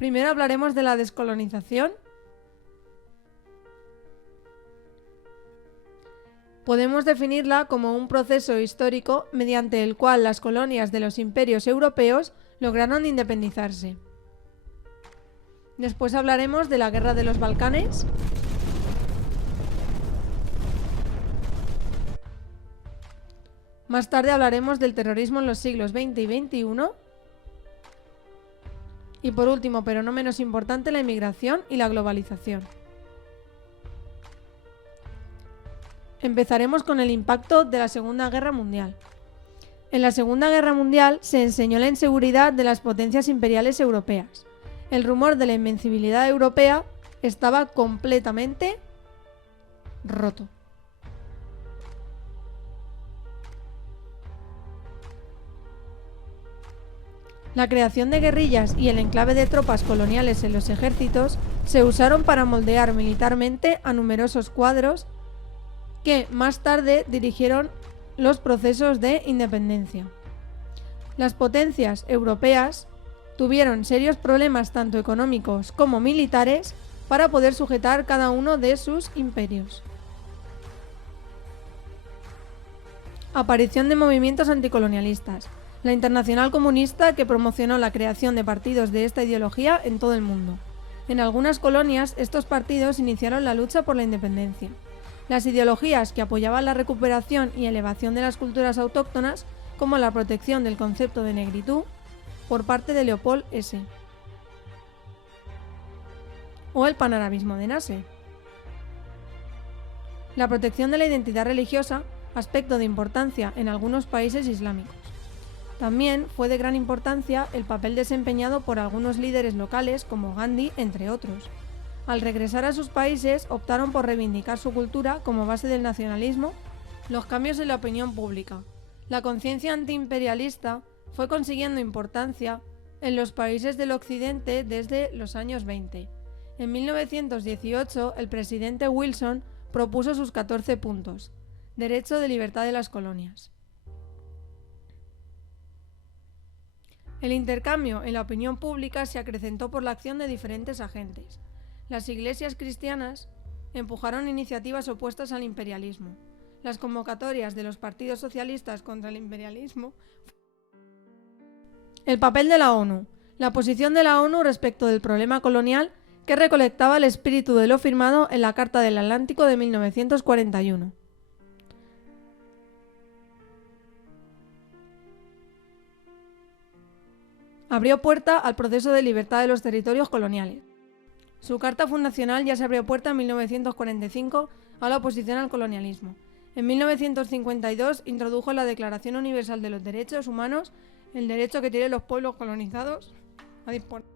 Primero hablaremos de la descolonización. Podemos definirla como un proceso histórico mediante el cual las colonias de los imperios europeos lograron independizarse. Después hablaremos de la Guerra de los Balcanes. Más tarde hablaremos del terrorismo en los siglos XX y XXI. Y por último, pero no menos importante, la inmigración y la globalización. Empezaremos con el impacto de la Segunda Guerra Mundial. En la Segunda Guerra Mundial se enseñó la inseguridad de las potencias imperiales europeas. El rumor de la invencibilidad europea estaba completamente roto. La creación de guerrillas y el enclave de tropas coloniales en los ejércitos se usaron para moldear militarmente a numerosos cuadros que más tarde dirigieron los procesos de independencia. Las potencias europeas tuvieron serios problemas tanto económicos como militares para poder sujetar cada uno de sus imperios. Aparición de movimientos anticolonialistas. La Internacional Comunista, que promocionó la creación de partidos de esta ideología en todo el mundo. En algunas colonias, estos partidos iniciaron la lucha por la independencia. Las ideologías que apoyaban la recuperación y elevación de las culturas autóctonas, como la protección del concepto de negritud, por parte de Leopold S. o el panarabismo de Nasser. La protección de la identidad religiosa, aspecto de importancia en algunos países islámicos. También fue de gran importancia el papel desempeñado por algunos líderes locales como Gandhi, entre otros. Al regresar a sus países, optaron por reivindicar su cultura como base del nacionalismo. Los cambios en la opinión pública. La conciencia antiimperialista fue consiguiendo importancia en los países del occidente desde los años 20. En 1918, el presidente Wilson propuso sus 14 puntos. Derecho de libertad de las colonias. El intercambio en la opinión pública se acrecentó por la acción de diferentes agentes. Las iglesias cristianas empujaron iniciativas opuestas al imperialismo. Las convocatorias de los partidos socialistas contra el imperialismo. El papel de la ONU. La posición de la ONU respecto del problema colonial, que recolectaba el espíritu de lo firmado en la Carta del Atlántico de 1941. Abrió puerta al proceso de libertad de los territorios coloniales. Su carta fundacional ya se abrió puerta en 1945 a la oposición al colonialismo. En 1952 introdujo la Declaración Universal de los Derechos Humanos, el derecho que tienen los pueblos colonizados a disponer.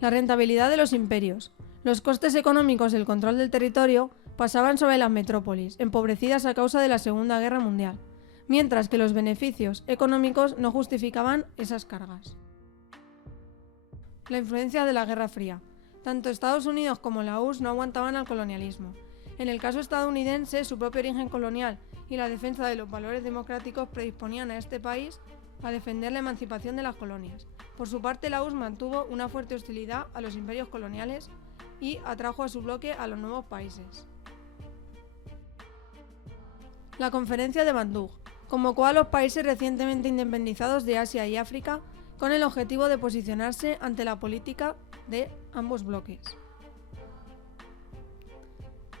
La rentabilidad de los imperios. Los costes económicos del control del territorio pasaban sobre las metrópolis, empobrecidas a causa de la Segunda Guerra Mundial, mientras que los beneficios económicos no justificaban esas cargas. La influencia de la Guerra Fría. Tanto Estados Unidos como la URSS no aguantaban al colonialismo. En el caso estadounidense, su propio origen colonial y la defensa de los valores democráticos predisponían a este país a defender la emancipación de las colonias. Por su parte, la URSS mantuvo una fuerte hostilidad a los imperios coloniales y atrajo a su bloque a los nuevos países. La Conferencia de Bandung convocó a los países recientemente independizados de Asia y África con el objetivo de posicionarse ante la política de ambos bloques.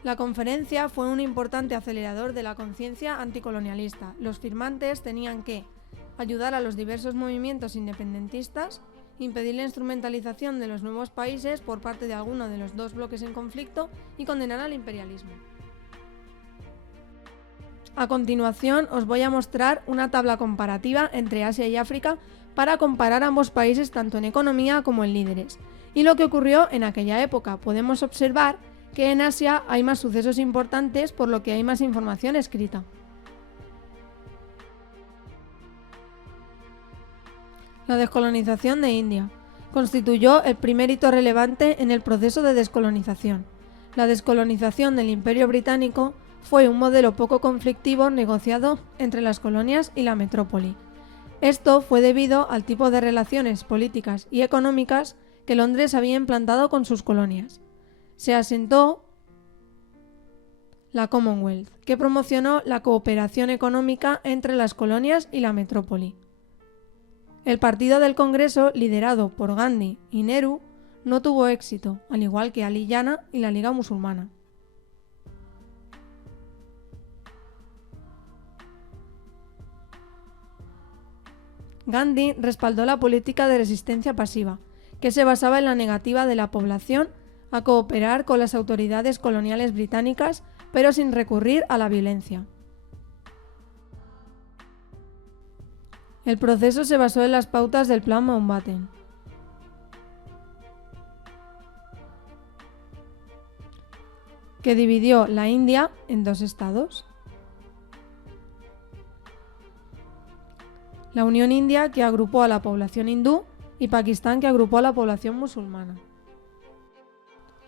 La conferencia fue un importante acelerador de la conciencia anticolonialista. Los firmantes tenían que ayudar a los diversos movimientos independentistas, impedir la instrumentalización de los nuevos países por parte de alguno de los dos bloques en conflicto y condenar al imperialismo. A continuación os voy a mostrar una tabla comparativa entre Asia y África para comparar ambos países tanto en economía como en líderes. Y lo que ocurrió en aquella época. Podemos observar que en Asia hay más sucesos importantes, por lo que hay más información escrita. La descolonización de India constituyó el primer hito relevante en el proceso de descolonización. La descolonización del Imperio Británico fue un modelo poco conflictivo negociado entre las colonias y la metrópoli. Esto fue debido al tipo de relaciones políticas y económicas que Londres había implantado con sus colonias. Se asentó la Commonwealth, que promocionó la cooperación económica entre las colonias y la metrópoli. El partido del Congreso, liderado por Gandhi y Nehru, no tuvo éxito, al igual que Ali Jinnah y la Liga Musulmana. Gandhi respaldó la política de resistencia pasiva, que se basaba en la negativa de la población a cooperar con las autoridades coloniales británicas, pero sin recurrir a la violencia. El proceso se basó en las pautas del Plan Mountbatten. Que dividió la India en 2 estados. La Unión India, que agrupó a la población hindú, y Pakistán, que agrupó a la población musulmana.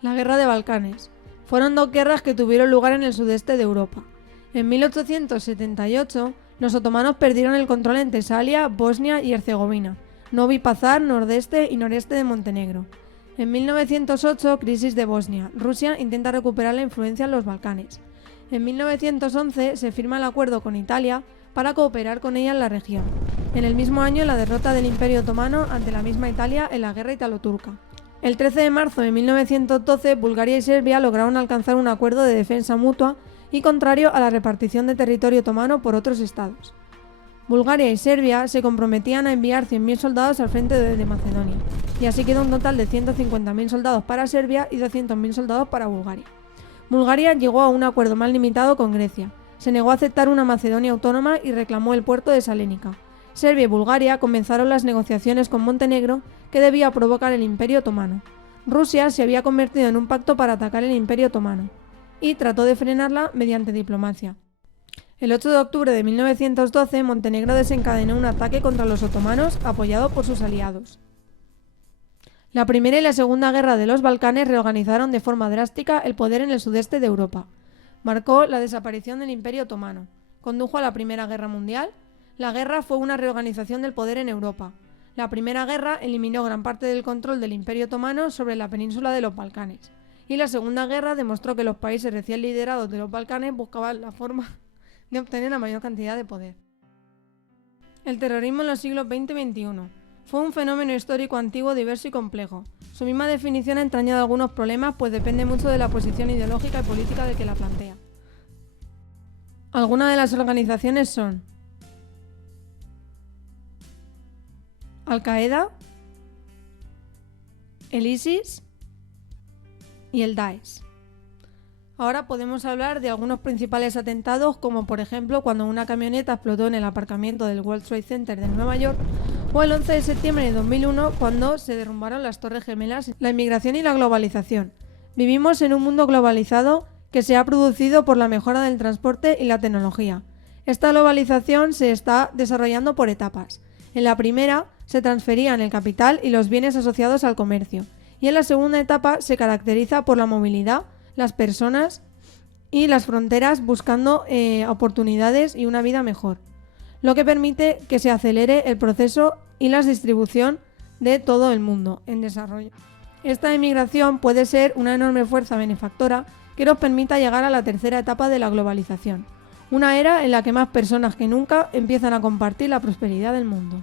La Guerra de Balcanes. Fueron 2 guerras que tuvieron lugar en el sudeste de Europa. En 1878, los otomanos perdieron el control en Tesalia, Bosnia y Herzegovina, Novi Pazar, nordeste y noreste de Montenegro. En 1908, crisis de Bosnia. Rusia intenta recuperar la influencia en los Balcanes. En 1911 se firma el acuerdo con Italia para cooperar con ella en la región. En el mismo año, la derrota del Imperio Otomano ante la misma Italia en la Guerra Italo-Turca. El 13 de marzo de 1912, Bulgaria y Serbia lograron alcanzar un acuerdo de defensa mutua y contrario a la repartición de territorio otomano por otros estados. Bulgaria y Serbia se comprometían a enviar 100.000 soldados al frente de Macedonia, y así quedó un total de 150.000 soldados para Serbia y 200.000 soldados para Bulgaria. Bulgaria llegó a un acuerdo más limitado con Grecia, se negó a aceptar una Macedonia autónoma y reclamó el puerto de Salénica. Serbia y Bulgaria comenzaron las negociaciones con Montenegro, que debía provocar el Imperio Otomano. Rusia se había convertido en un pacto para atacar el Imperio Otomano, y trató de frenarla mediante diplomacia. El 8 de octubre de 1912, Montenegro desencadenó un ataque contra los otomanos apoyado por sus aliados. La Primera y la Segunda Guerra de los Balcanes reorganizaron de forma drástica el poder en el sudeste de Europa. Marcó la desaparición del Imperio Otomano. Condujo a la Primera Guerra Mundial. La guerra fue una reorganización del poder en Europa. La Primera Guerra eliminó gran parte del control del Imperio Otomano sobre la península de los Balcanes. Y la Segunda Guerra demostró que los países recién liderados de los Balcanes buscaban la forma de obtener la mayor cantidad de poder. El terrorismo en los siglos XX y XXI. Fue un fenómeno histórico antiguo, diverso y complejo. Su misma definición ha entrañado algunos problemas, pues depende mucho de la posición ideológica y política del que la plantea. Algunas de las organizaciones son Al-Qaeda, el ISIS y el Daesh. Ahora podemos hablar de algunos principales atentados, como por ejemplo cuando una camioneta explotó en el aparcamiento del World Trade Center de Nueva York, o el 11 de septiembre de 2001 cuando se derrumbaron las Torres Gemelas. La inmigración y la globalización. Vivimos en un mundo globalizado que se ha producido por la mejora del transporte y la tecnología. Esta globalización se está desarrollando por etapas. En la primera se transferían el capital y los bienes asociados al comercio, y en la segunda etapa se caracteriza por la movilidad, las personas y las fronteras buscando oportunidades y una vida mejor, lo que permite que se acelere el proceso y la distribución de todo el mundo en desarrollo. Esta emigración puede ser una enorme fuerza benefactora que nos permita llegar a la tercera etapa de la globalización, una era en la que más personas que nunca empiezan a compartir la prosperidad del mundo.